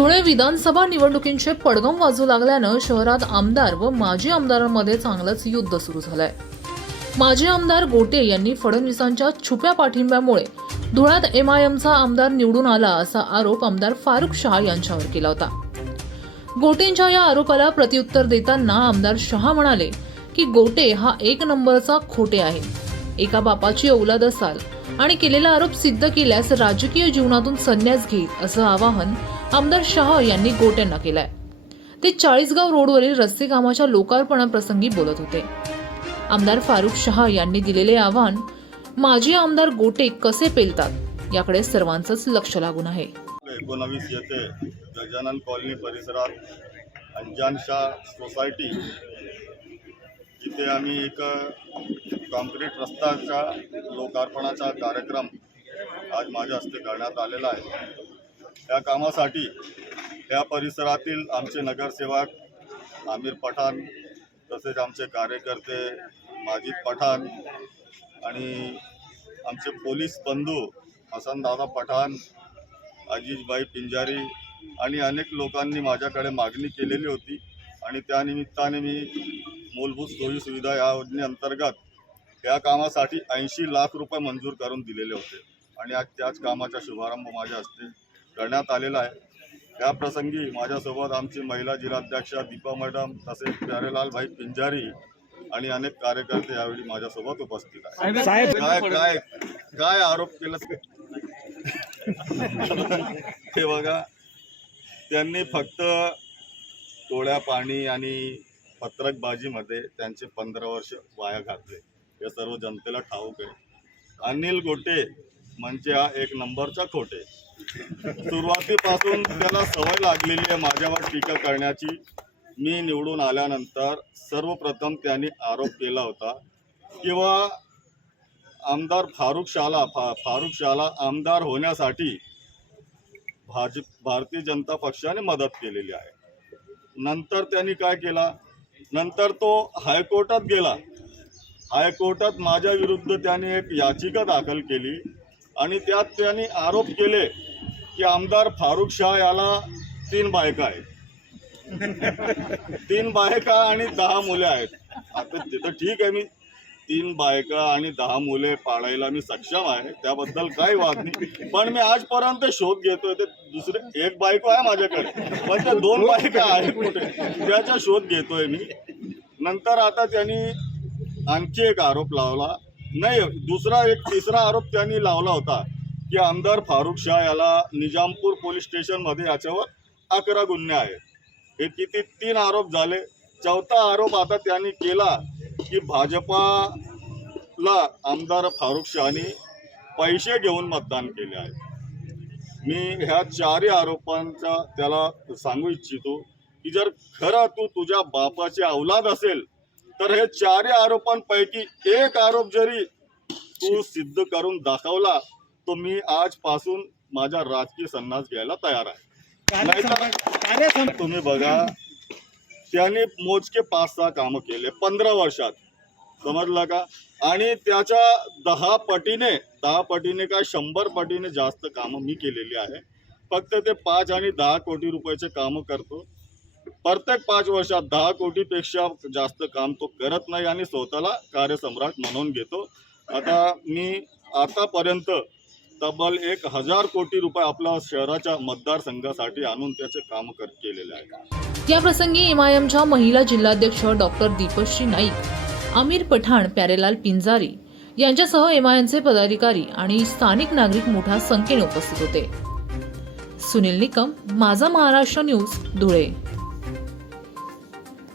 धुळे विधानसभा निवडणुकींचे पडगम वाजू लागल्यानं शहरात आमदार व माजी आमदारांमध्ये चांगलंच युद्ध सुरू झालंय. माजी आमदार गोटे यांनी फडणवीसांच्या छुप्या पाठिंब्यामुळे धुळ्यात एमआयएमचा आमदार निवडून आला असा आरोप आमदार फारुख शहा यांच्यावर केला होता. गोटेंच्या या आरोपाला प्रत्युत्तर देताना आमदार शहा म्हणाले की गोटे हा एक नंबरचा खोटे आहे. एका बापाची औलाद असाल आणि केलेला आरोप सिद्ध केल्यास राजकीय जीवनातून संन्यास घेईल असं आवाहन आमदार शहा यांनी गोटेंना केलंय. ते चाळीसगाव रोडवरील रस्ते कामाच्या लोकार्पणाप्रसंगी बोलत होते. आमदार फारुख शहा यांनी दिलेले आव्हान माजी आमदार गोटे कसे पेलतात? याकडे सर्वांचंच लक्ष लागून आहे. एकोणावीस येथे गजानन कॉलनी परिसरात अंजान शाह सोसायटी इथे आम्ही एक कॉन्क्रीट रस्ताच्या लोकार्पणाचा कार्यक्रम आज माझ्या हस्ते करण्यात आलेला आहे. या कामासाठी या परिसरातील आमचे नगरसेवक आमिर पठाण तसेच आमचे कार्यकर्ते माजिद पठाण आणि आमचे पोलीस बंधू हसनदादा पठाण अजिजबाई पिंजारी आणि अनेक लोकांनी माझ्याकडे मागणी केलेली होती आणि त्यानिमित्ताने मी मूलभूत सोयी सुविधा या योजनेअंतर्गत या कामासाठी ऐंशी लाख रुपये मंजूर करून दिलेले होते. आणि आज त्याच कामाचा शुभारंभ माझ्या हस्ते करण्यात आलेला आहे. या प्रसंगी माझ्यासोबत आमची महिला जिल्हाध्यक्षा दीपा मॅडम तसेच प्यारेलाल भाई पिंजारी आणि अनेक कार्यकर्ते यावेळी माझ्यासोबत उपस्थित आहेत. साहेब काय काय काय आरोप केला? हे बघा त्यांनी फक्त टोळ्या पाणी आणि पत्रकबाजीमध्ये त्यांचे पंधरा वर्ष वाया घातले. हे सर्व जनतेला ठाऊक आहे. अनिल गोटे म्हणजे हा एक नंबरचा खोटे. सुरुवातीपासून त्याला सवय लागलेली आहे माझ्यावर टीका करण्याची. मी निवडून आल्यानंतर सर्वप्रथम त्यांनी आरोप केला होता. किंवा आमदार फारुख शाला फा फारुख शाला आमदार होण्यासाठी भाजप भारतीय जनता पक्षाने मदत केलेली आहे. नंतर त्यांनी काय केला? नंतर तो हायकोर्टात गेला. हायकोर्टात माझ्या विरुद्ध त्याने एक याचिका दाखल केली आणि त्यात त्यांनी आरोप केले की आमदार फारुख शाह याला तीन बायका आहेत. तीन बायका आणि दहा मुले आहेत. आता तिथं ठीक आहे मी तीन बायका आणि दहा मुले पाळायला मी सक्षम आहे त्याबद्दल काही वाद नाही. पण मी आजपर्यंत शोध घेतोय ते दुसरे एक बायको आहे माझ्याकडे पण त्या दोन बायका आहेत कुठे? त्याचा शोध घेतोय मी. नंतर आता त्यांनी आणखी एक आरोप लावला. नाही दुसरा एक तिसरा आरोप त्यांनी लावला होता की आमदार फारुख शाह याला निजामपूर पोलीस स्टेशनमध्ये याच्यावर अकरा गुन्हे आहेत. हे किती तीन आरोप झाले. चौथा आरोप आता त्यांनी केला की भाजपाला आमदार फारुख शहानी पैसे घेऊन मतदान केले आहे. मी ह्या चारही आरोपांचा त्याला सांगू इच्छितो की जर खरं तू तुझ्या बापाचे औलाद असेल तर हे चारही आरोपांपैकी एक आरोप जरी तू सिद्ध करून दाखवला तो मी आजपासून माझा राजकीय संन्यास घ्यायला तयार आहे. तुम्ही बघा त्याने मोजके पाच सहा कामं केले पंधरा वर्षात. समजला का? आणि त्याच्या दहा पटीने दहा पटीने काय शंभर पटीने जास्त कामं मी केलेली आहे. फक्त ते पाच आणि दहा कोटी रुपयाचे कामं करतो. प्रत्येक पाच वर्षात दहा कोटीपेक्षा जास्त काम तो करत नाही आणि स्वतःला कार्यसम्राट म्हणून घेतो. आता मी आतापर्यंत तब्बल एक हजार कोटी रुपये आपल्या शहराच्या मतदारसंघासाठी आणून त्याचे काम कर केलेले आहे. याप्रसंगी एमआयएमच्या महिला जिल्हाध्यक्ष डॉक्टर दीपश्री नाईक आमिर पठाण प्यारेलाल पिंजारी यांच्यासह एमआयएमचे पदाधिकारी आणि स्थानिक नागरिक मोठ्या संख्येने उपस्थित होते. सुनील निकम माझा महाराष्ट्र न्यूज धुळे.